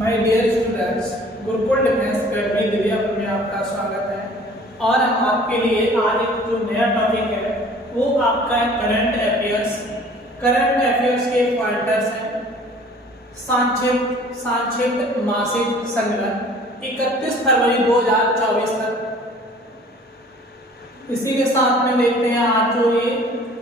My dear students, Gurukul defence academy Divyapur में आपका स्वागत है। और हम आपके लिए आज एक जो नया टॉपिक है वो आपका है करंट अफेयर्स। करंट अफेयर्स के पॉइंटर्स हैं संक्षिप्त मासिक संकलन 31 फरवरी 2024 तक। इसी के साथ में देखते हैं आज जो ये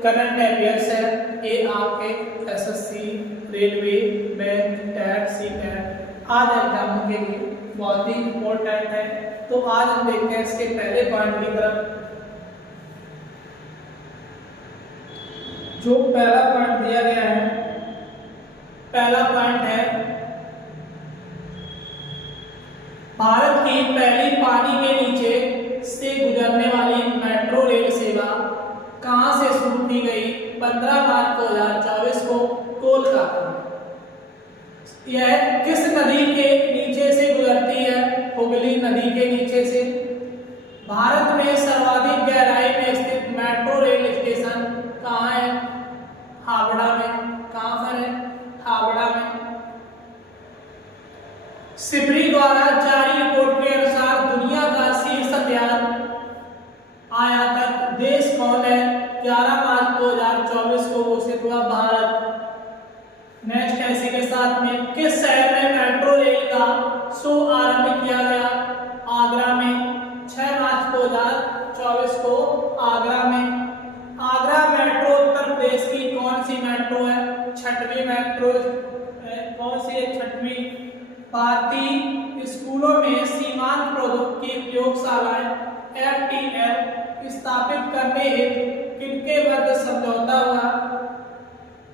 करंट अफेयर्स है ये आपके SSC, railway, bank, TET, CTET आज एग्जामों के लिए बहुत ही इम्पोर्टेंट है। तो आज हम देखते हैं इसके पहले पॉइंट की तरफ। जो पहला पॉइंट दिया गया है, पहला पॉइंट है भारत की पहली पानी के नीचे से गुजरने वाली मेट्रो रेल सेवा कहां से शुरू की गई? 15 मार्च 2024 को कोलकाता में। यह किस नदी के नीचे से गुजरती है? हुगली नदी के नीचे से। भारत में सर्वाधिक गहराई में स्थित मेट्रो रेल स्टेशन कहाँ है? हावड़ा में। कहाँ पर है? हावड़ा में। सिब्री द्वारा जारी रिपोर्ट के अनुसार दुनिया का शीर्ष हथियार आयातक देश कौन है? 11 मार्च 2024 को घोषित हुआ भारत। नेक्स्ट है इसी के साथ में किस शहर में मेट्रो रेल का शो आरंभ किया गया? आगरा में। 6 मार्च 2024 को आगरा में। आगरा मेट्रो उत्तर प्रदेश की कौन सी मेट्रो है? 6वीं मेट्रो। कौन सी है? 6वीं। भारतीय स्कूलों में सीमांत प्रौद्योगिकी प्रयोगशालाएं FTL स्थापित करने हेतु किनके मध्य समझौता हुआ?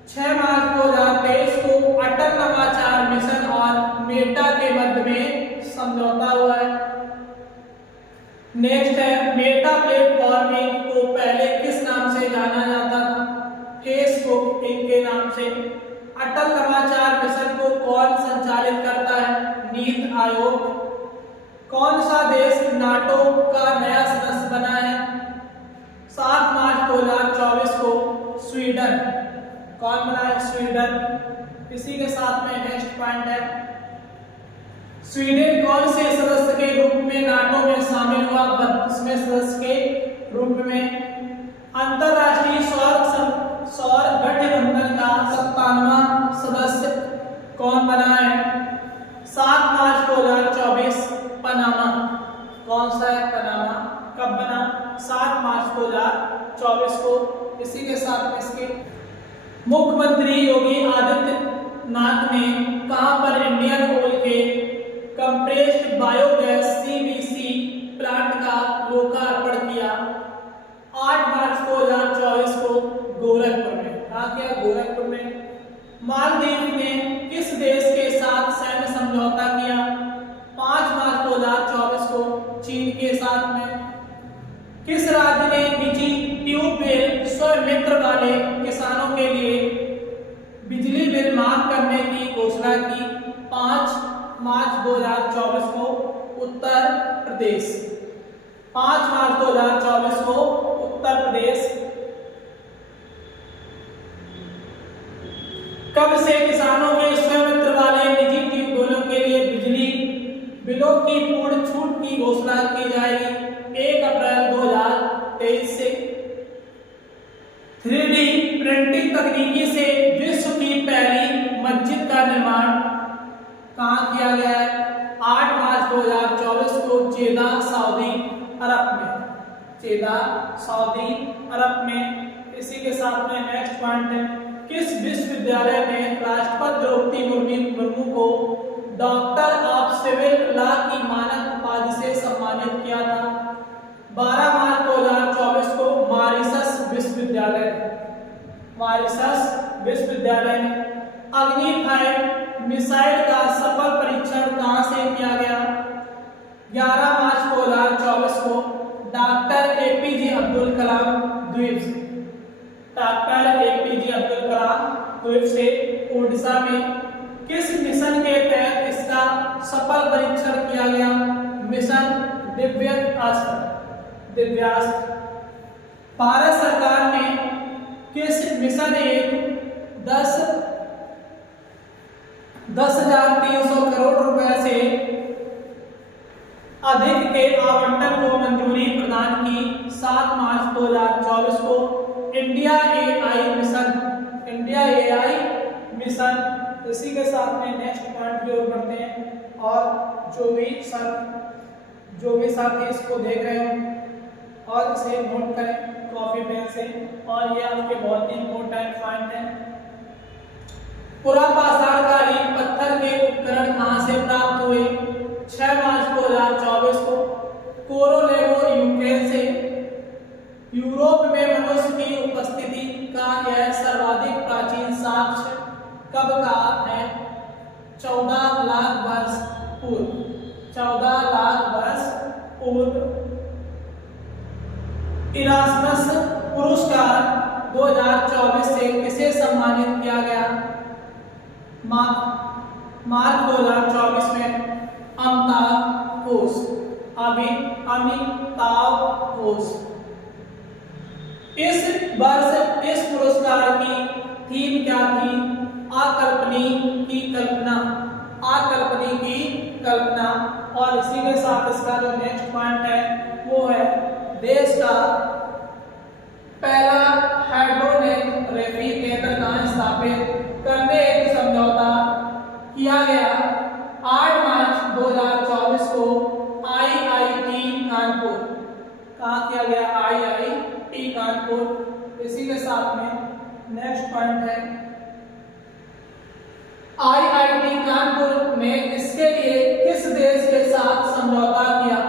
6 मार्च 2023 को अटल नवाचार मिशन और मेटा के मध्य में समझौता हुआ है। नेक्स्ट है मेटा प्लेटफॉर्मिंग को पहले किस नाम से जाना जाता था? फेसबुक इनके नाम से। अटल नवाचार मिशन को कौन संचालित करता है? नीति आयोग। कौन सा देश नाटो का नया सदस्य बना है? 7 मार्च 2024 को स्वीडन। कौन बना है? स्वीडन। इसी के साथ में नेक्स्ट पॉइंट है स्वीडन कौन से सदस्य के रूप में नाटो में शामिल हुआ? 32वें सदस्य के रूप में। अंतरराष्ट्रीय सौर गठबंधन का 57वां सदस्य कौन बना है? 7 मार्च 2024 पनामा। कौन सा है? पनामा। कब बना? 7 मार्च 2024 को। इसी के साथ में इसके मुख्यमंत्री योगी आदित्यनाथ ने कहां पर इंडियन ऑयल के कंप्रेस्ड बायोगैस CBC प्लांट का लोकार्पण किया? 8 मार्च 2024 को गोरखपुर में। कहा किया? गोरखपुर में। मालदीव ने किस देश के साथ सैन्य समझौता किया? 5 मार्च 2024 को चीन के साथ में। किस राज्य ने निजी ट्यूबवेल स्वामित्व वाले किसानों के लिए बिजली बिल माफ करने की घोषणा की? 5 मार्च 2024 को उत्तर प्रदेश। 5 मार्च 2024 को उत्तर प्रदेश। कब से किसानों के स्वामित्व वाले निजी ट्यूबवेलों के लिए बिजली बिलों की पूर्ण छूट की घोषणा की जाएगी? 1 अप्रैल 2023 से। 3D प्रिंटिंग तकनीकी से विश्व की पहली मस्जिद का निर्माण कहाँ किया गया है? 8 मार्च 2024 को जेदा, सऊदी अरब में। जेदा, सऊदी अरब में। इसी के साथ में नेक्स्ट पॉइंट है किस विश्वविद्यालय ने राष्ट्रपति द्रौपदी मुर्मू को डॉक्टर ऑफ सिविल लॉ की मानद उपाधि से सम्मानित किया था? 12 मार्च 2024 को मॉरिशस विश्वविद्यालय। मॉरिशस विश्वविद्यालय में। अग्नि 5 मिसाइल का सफल परीक्षण कहां से किया गया? 11 मार्च 2024 को डॉक्टर APJ अब्दुल कलाम द्वीप से। डॉक्टर APJ अब्दुल कलाम द्वीप से ओडिशा में। किस मिशन के तहत इसका सफल परीक्षण किया गया? मिशन दिव्यास्त्र। भारत सरकार ने किस मिशन हेतु 10,300 करोड़ रुपए से अधिक के आवंटन को मंजूरी प्रदान की 7 मार्च 2024 को। India AI mission. इसी के साथ में नेक्स्ट पॉइंट की ओर बढ़ते हैं, और जो भी साथी इसको देख रहे हो और इसे नोट करें कॉपी पेन से, और ये आपके बहुत ही इंपॉर्टेंट पॉइंट है। पुरापाषाणकालीन पत्थर के उपकरण कहां से प्राप्त हुए? 6 मार्च 2024 को कोरोलेवो यूक्रेन से। यूरोप में मनुष्य की उपस्थिति का यह सर्वाधिक प्राचीन साक्ष्य कब का है? 14 लाख वर्ष पूर्व। 14 लाख वर्ष पूर्व। इरास्मस पुरस्कार 2024 से किसे सम्मानित किया गया? मार्च 2024 में अमिताभ घोष। अमिताभ घोष। इस वर्ष इस पुरस्कार की थीम क्या थी? अकल्पनीय की कल्पना। अकल्पनीय की कल्पना। और इसी के साथ इसका जो नेक्स्ट पॉइंट है वो है देश का पहला हाइड्रोग्राफी केंद्र कहाँ स्थापित करने हेतु समझौता किया गया? 8 मार्च 2024 को आईआईटी कानपुर। कहाँ किया गया? आईआईटी कानपुर। इसी के साथ में नेक्स्ट पॉइंट है आईआईटी कानपुर ने इसके लिए किस देश के साथ समझौता किया?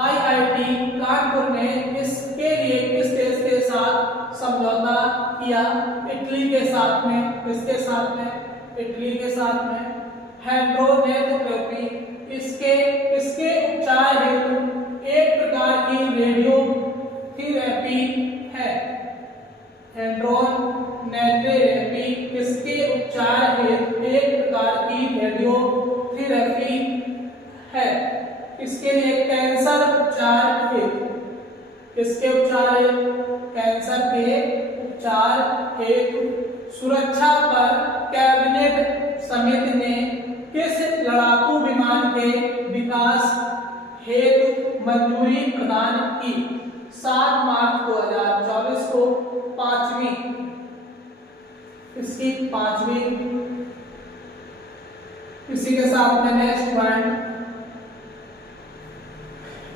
आईआईटी कानपुर ने इसके लिए किस देश के साथ समझौता किया? इटली के साथ में। किसके साथ में? इटली के साथ में। हाइड्रोग्राफी इसके उपचार हेतु एक प्रकार की रेडियोथेरेपी है। हाइड्रोग्राफी किसके उपचार हेतु एक प्रकार की रेडियोथेरेपी है? इसके लिए कैंसर उपचार हेतु। किसके उपचार हेतु? कैंसर के उपचार हेतु। सुरक्षा पर कैबिनेट समिति ने किस लड़ाकू विमान के विकास हेतु मंजूरी प्रदान की? 7 मार्च 2024 को इसकी पांचवी। इसी के साथ में नेक्स्ट पॉइंट,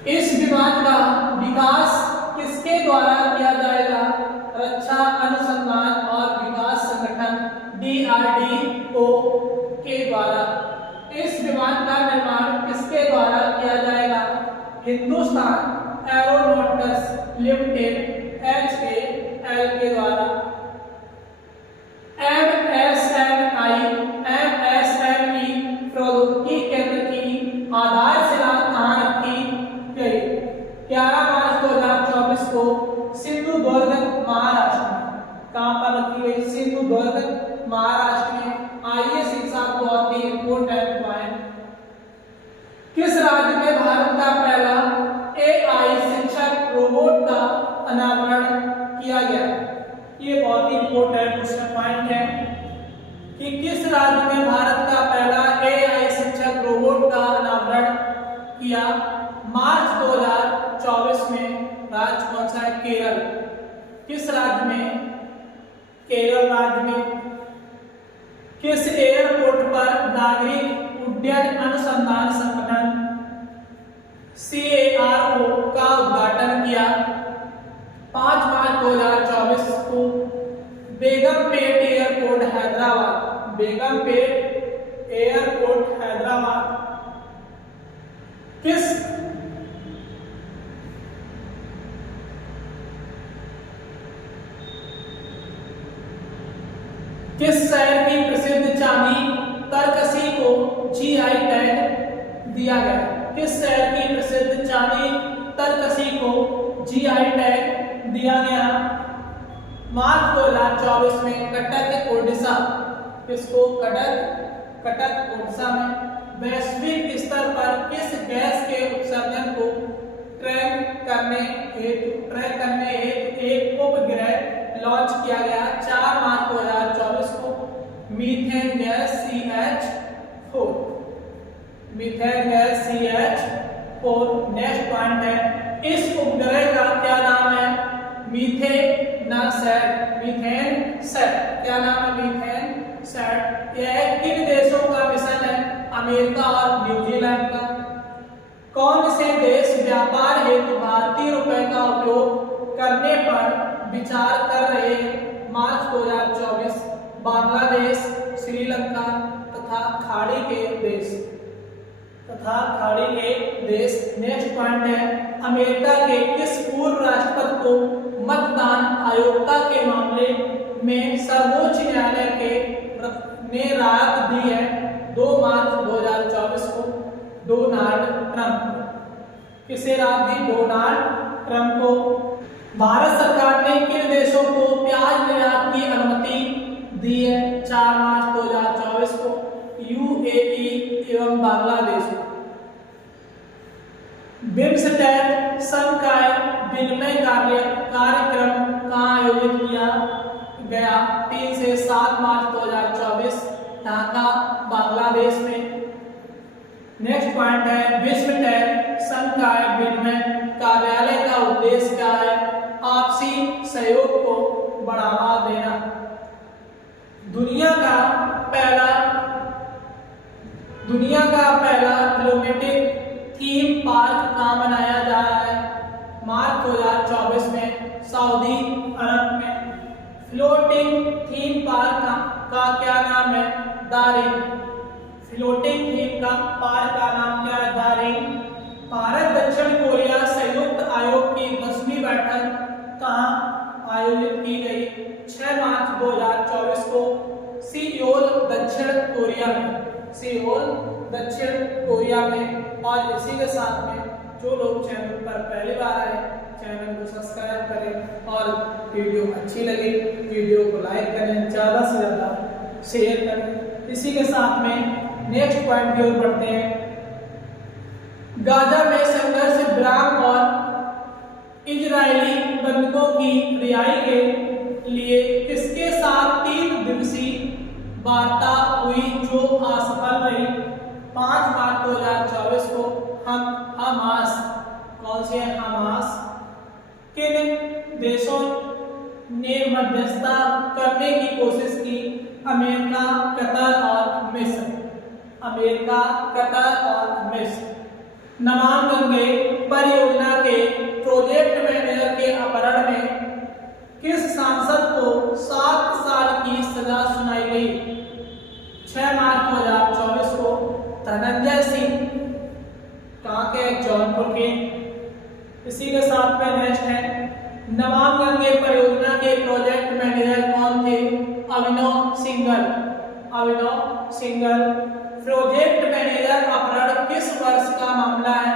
इस विमान का विकास किसके द्वारा किया जाएगा? रक्षा अनुसंधान और विकास संगठन DRDO के द्वारा। इस विमान का निर्माण किसके द्वारा किया जाएगा? हिंदुस्तान एरोनॉटिक्स लिमिटेड HAL के द्वारा। MSME प्रौद्योगिकी केंद्र की आधारशिला कहाँ रखी गई? 11 मार्च 2024 को सिंधुदुर्ग महाराष्ट्र में। कहाँ पर रखी गई? सिंधुदुर्ग महाराष्ट्र में। आइए शिक्षा बहुत ही इंपोर्टेंट पॉइंट, किस राज्य में भारत का पहला AI शिक्षक रोबोट का अनावरण किया गया? ये बहुत ही इंपोर्टेंट क्वेश्चन पॉइंट है कि किस राज्य में भारत का पहला AI शिक्षक रोबोट का अनावरण किया? मार्च 2024 में। राज्य कौन सा है? केरल। किस राज्य में? केरल राज्य में। किस एयरपोर्ट पर नागरिक उड्डयन अनुसंधान संगठन CARO का उद्घाटन किया? 5 मार्च 2024 को बेगमपेट एयरपोर्ट हैदराबाद। बेगमपेट एयरपोर्ट हैदराबाद। किस शहर की प्रसिद्ध चांदी तरकसी को GI टैग दिया गया? किस शहर की प्रसिद्ध चांदी तरकसी को GI टैग दिया गया? मार्च 2024 में कटक ओडिशा। किसको? कटक ओडिशा में। वैश्विक स्तर पर किस गैस के उत्सर्जन को ट्रैक करने हेतु एक उपग्रह लॉन्च किया गया? 4 मार्च 2024 को methane gas CH methane gas CH4। Next point है, इस उपग्रह का क्या नाम है? मीथेनसैट। मीथेनसैट, क्या नाम है? मीथेनसैट। यह किन देशों का मिशन है? अमेरिका और न्यूजीलैंड का। कौन से देश व्यापार हेतु भारतीय रुपए का उपयोग करने पर विचार कर रहे हैं? मार्च 2024। बांग्लादेश, श्रीलंका तथा खाड़ी के देश। नेक्स्ट पॉइंट है, अमेरिका के किस पूर्व राष्ट्रपति को मतदान अयोग्यता के मामले में सर्वोच्च न्यायालय ने राहत दी है? 2 मार्च 2024 को डोनाल्ड ट्रंप। किसे राहत दी? डोनाल्ड ट्रंप को। भारत सरकार ने किन देशों को प्याज निर्यात की अनुमति दी है? 4 मार्च 2024 को UAE एवं बांग्लादेश को। बिम्सटेक संकाय विनिमय कार्यक्रम कहाँ आयोजित किया गया? 3 से 7 मार्च 2024 ढाका, बांग्लादेश में। नेक्स्ट पॉइंट है, बिम्सटेक संकाय विनिमय कार्यालय का उद्देश्य क्या है? आपसी सहयोग को बढ़ावा देना। दुनिया का पहला क्लिमेटिक थीम पार्क कहाँ बनाया जा रहा है? मार्च 2024 में सऊदी अरब में। फ्लोटिंग थीम पार्क का क्या नाम है? दारिंग। फ्लोटिंग थीम का पार्क का नाम क्या है? दारिंग। भारत दक्षिण कोरिया संयुक्त आयोग की 10वीं बैठक कहाँ आयोजित की गई? 6 मार्च 2024 को सियोल, दक्षिण कोरिया में। सियोल, दक्षिण कोरिया में। और इसी के साथ में जो लोग चैनल पर पहली बार आए, चैनल को सब्सक्राइब करें और वीडियो अच्छी लगे वीडियो को लाइक करें, ज़्यादा से ज़्यादा शेयर करें। इसी के साथ में नेक्स्ट पॉइंट की ओर बढ़ते हैं। गाजा में संघर्ष विराम और इजरायली बंधकों की रिहाई के लिए किसके साथ 3 दिवसीय वार्ता हुई जो असफल रही? 5 मार्च 2024 को हमास। कौन से हमास? किन देशों ने मध्यस्थता करने की कोशिश की? अमेरिका, कतर और मिस्र। अमेरिका, कतर और मिस्र। नमामि गंगे परियोजना के प्रोजेक्ट मैनेजर के अपहरण में किस सांसद को 7 साल की सजा सुनाई गई? 6 मार्च 2024 को धनंजय सिंह, कहाँ के? जौनपुर के। इसी के साथ में नेक्स्ट है, नमामि गंगे परियोजना के प्रोजेक्ट मैनेजर कौन थे? अभिनव सिंघल। अभिनव सिंघल। प्रोजेक्ट मैनेजर अपहरण किस वर्ष का मामला है?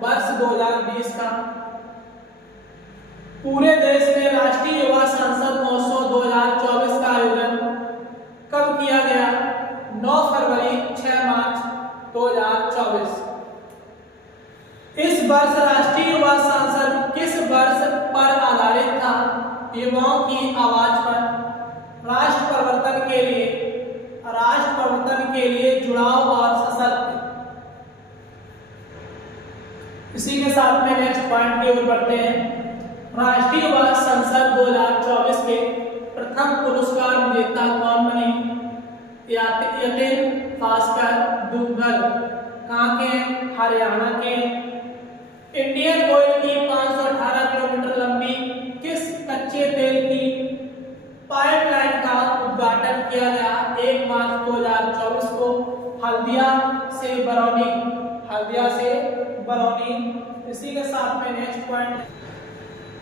वर्ष 2020 का। पूरे देश में राष्ट्रीय युवा संसद महोत्सव 2024 का आयोजन कब किया गया? 9 फरवरी 6 मार्च 2024। इस वर्ष राष्ट्रीय युवा संसद किस वर्ष पर आधारित था? युवाओं की आवाज पर। राष्ट्र परिवर्तन के लिए जुड़ाव और सशक्त। इसी के साथ में नेक्स्ट पॉइंट की ओर बढ़ते हैं। राष्ट्रीय युवा संसद 2024 के प्रथम पुरस्कार विजेता कौन बनी? यतिन भास्कर दुग्गल। कहाँ के? हरियाणा के। इंडियन ऑयल की 518 किलोमीटर लंबी किस कच्चे तेल की पाइपलाइन का उद्घाटन किया गया? 1 मार्च 2024 को हल्दिया से बरौनी। हल्दिया से बरौनी। इसी के साथ में नेक्स्ट पॉइंट,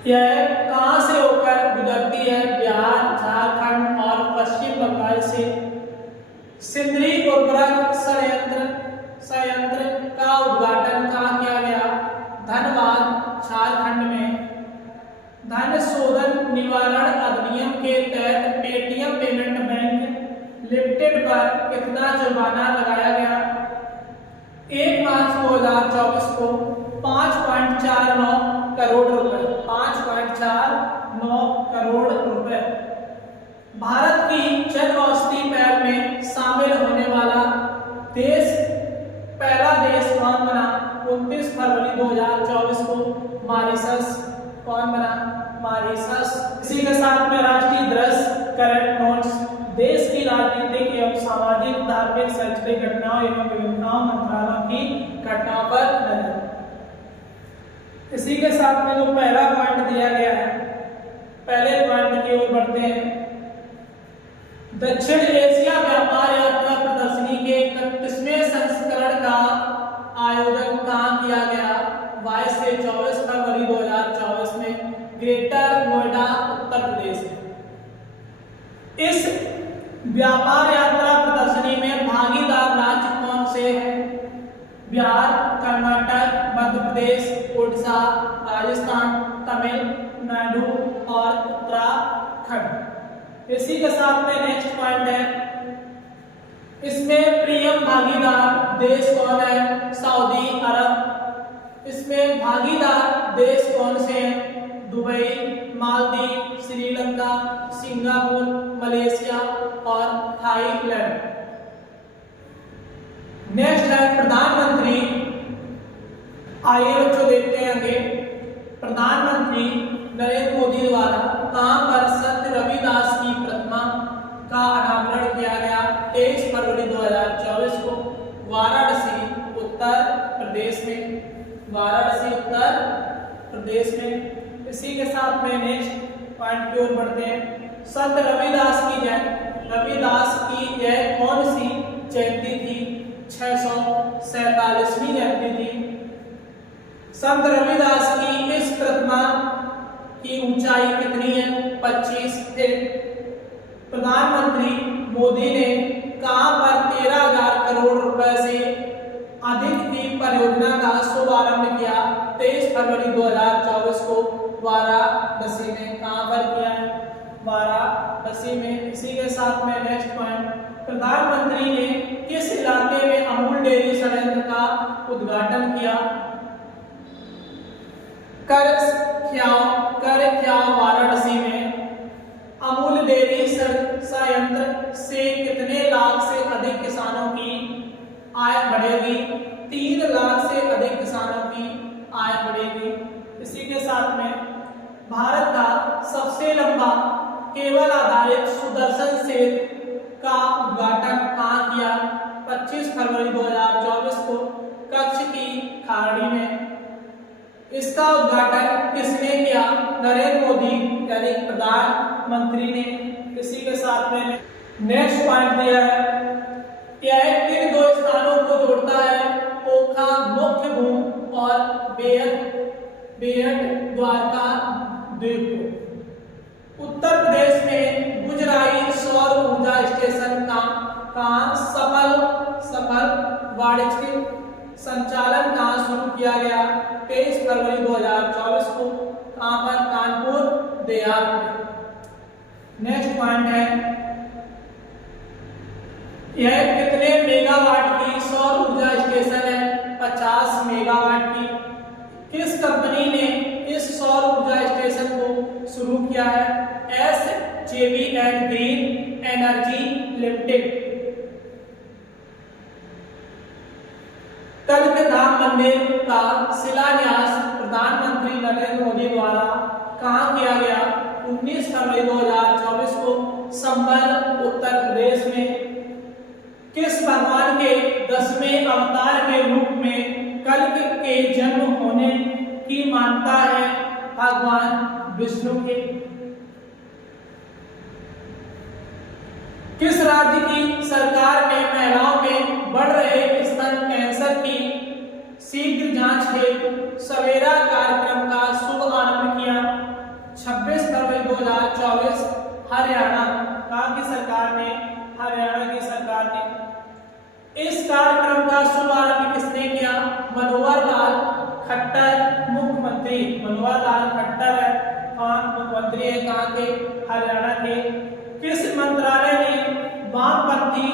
यह कहाँ से होकर गुजरती है? बिहार, झारखंड और पश्चिम बंगाल से। सिंदरी उर्वरक संयंत्र का उद्घाटन कहाँ किया गया? धनबाद, झारखंड में। धन शोधन निवारण अधिनियम के तहत पेटीएम पेमेंट बैंक लिमिटेड पर कितना जुर्माना लगाया गया? 1 मार्च 2024 को 5.49 करोड़ रुपए। 5.49 करोड़ रुपए। भारत की जन औषधि पहल में शामिल होने वाला देश, पहला कौन बना? मॉरीशस। इसी के साथ में राष्ट्रीय दृश्य करंट नोट्स, देश की राजनीतिक एवं सामाजिक धार्मिक शैक्षणिक घटनाओं एवं विभिन्नताओं मंत्रालयों की घटनाओं पर नजर। इसी के साथ में जो पहला पॉइंट दिया गया है, पहले पॉइंट की ओर बढ़ते हैं। दक्षिण एशिया व्यापार यात्रा प्रदर्शनी के 31वें संस्करण का आयोजन कहाँ किया गया? 22 से 24 फरवरी 2024 में ग्रेटर नोएडा उत्तर प्रदेश में। इस व्यापार यात्रा प्रदर्शनी में भागीदार राज्य कौन से हैं? बिहार, कर्नाटक, मध्य प्रदेश, उड़ीसा, राजस्थान, तमिलनाडु और उत्तराखंड। इसी के साथ में नेक्स्ट पॉइंट है, इसमें प्रियम भागीदार देश कौन है? सऊदी अरब। इसमें भागीदार देश कौन से हैं? Dubai, Maldives, Sri Lanka, Singapore, Malaysia और थाईलैंड। नेक्स्ट है प्रधानमंत्री। आइए बच्चों देखते हैं आगे। प्रधानमंत्री नरेंद्र मोदी द्वारा कहां पर संत रविदास की प्रतिमा का अनावरण किया गया? 23 फरवरी 2024 को वाराणसी उत्तर प्रदेश में। वाराणसी उत्तर प्रदेश में। इसी के साथ में नेक्स्ट पॉइंट की ओर बढ़ते हैं। संत रविदास की जयंती, रविदास की यह कौन सी जयंती थी? 647वीं जयंती थी। संत रविदास की इस प्रतिमा की ऊंचाई कितनी है? 25 फीट। प्रधानमंत्री मोदी ने कहां पर 13,000 करोड़ रुपए से अधिक की परियोजना का शुभारंभ किया? 23 फरवरी 2024 को वाराणसी में। कहां पर किया है? वाराणसी में। इसी के साथ में नेक्स्ट पॉइंट, प्रधानमंत्री ने किस इलाके में अमूल डेयरी संयंत्र का उद्घाटन किया? करख्याव वाराणसी में। अमूल डेयरी संयंत्र से कितने लाख से अधिक किसानों की आय बढ़ेगी? 3 लाख से अधिक किसानों की आय बढ़ेगी। इसी के साथ में भारत का सबसे लंबा केबल आधारित सुदर्शन सेतु का उद्घाटन कहाँ किया? 25 फरवरी 2024 को कच्छ की खाड़ी में। इसका उद्घाटन किसने किया? नरेंद्र मोदी यानी प्रधानमंत्री ने। इसी के साथ में नेक्स्ट पॉइंट दिया है, यह किन 2 स्थानों को जोड़ता है? ओखा मुख्य भूमि और बेहट द्वारका द्वीप को। उत्तर प्रदेश में गुजराई सौर ऊर्जा स्टेशन का सफल वाणिज्यिक संचालन कहाँ शुरू किया गया? 23 फरवरी 2024 को। कहाँ पर? कानपुर देहात में। नेक्स्ट पॉइंट है, यह कितने मेगावाट की सौर ऊर्जा स्टेशन है? 50 मेगावाट की। किस कंपनी ने इस सौर ऊर्जा स्टेशन को शुरू किया है? SJV and green energy limited. Kanakdham मंदिर का शिलान्यास प्रधानमंत्री नरेंद्र मोदी द्वारा कहाँ किया गया? 19 फरवरी 2024 को संबल उत्तर प्रदेश में। किस भगवान के 10वें अवतार के रूप में कल्कि के जन्म होने की मान्यता है? भगवान विष्णु के। किस राज्य की सरकार ने महिलाओं में बढ़ रहे स्तन कैंसर की शीघ्र जांच हेतु सवेरा कार्यक्रम का शुभ आरंभ किया? 26 फरवरी 2024 हरियाणा की सरकार ने। हरियाणा की सरकार ने इस कार्यक्रम का शुभारंभ किसने किया? मनोहर लाल खट्टर मुख्यमंत्री। मनोहर लाल खट्टर है मुख्यमंत्री है कहाँ के? हरियाणा के। किस मंत्रालय ने वामपंथी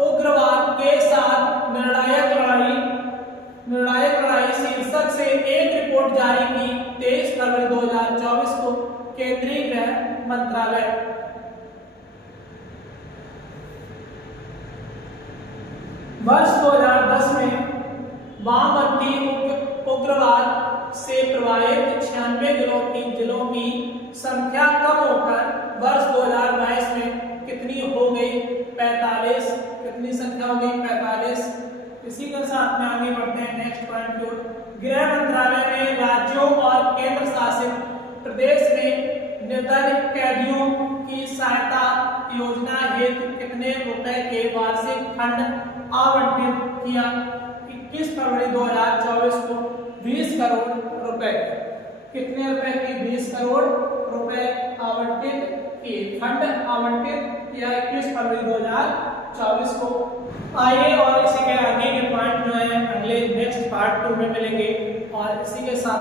उग्रवाद के साथ निर्णायक लड़ाई शीर्षक से एक रिपोर्ट जारी की? 23 फरवरी 2024 को। केंद्रीय गृह मंत्रालय। वर्ष 2010 में वामपंथी उग्रवाद से प्रभावित 96 जिलों की संख्या कम होकर वर्ष 2022 में कितनी हो गई? 45। कितनी संख्या हो गई? 45। इसी के साथ में आगे बढ़ते हैं नेक्स्ट पॉइंट की ओर। गृह मंत्रालय ने राज्यों और केंद्र शासित प्रदेश में निर्धारित कैदियों की सहायता योजना हेतु कितने रुपए के वार्षिक फंड आवंटित किया? 21 फरवरी 2024 को 20 करोड़ रुपए। कितने रुपए की? 20 करोड़ रुपए आवंटित किए, फंड आवंटित किया 21 फरवरी 2024 को। आइए और इसी के आगे के पॉइंट जो है अगले नेक्स्ट पार्ट 2 में मिलेंगे और इसी के साथ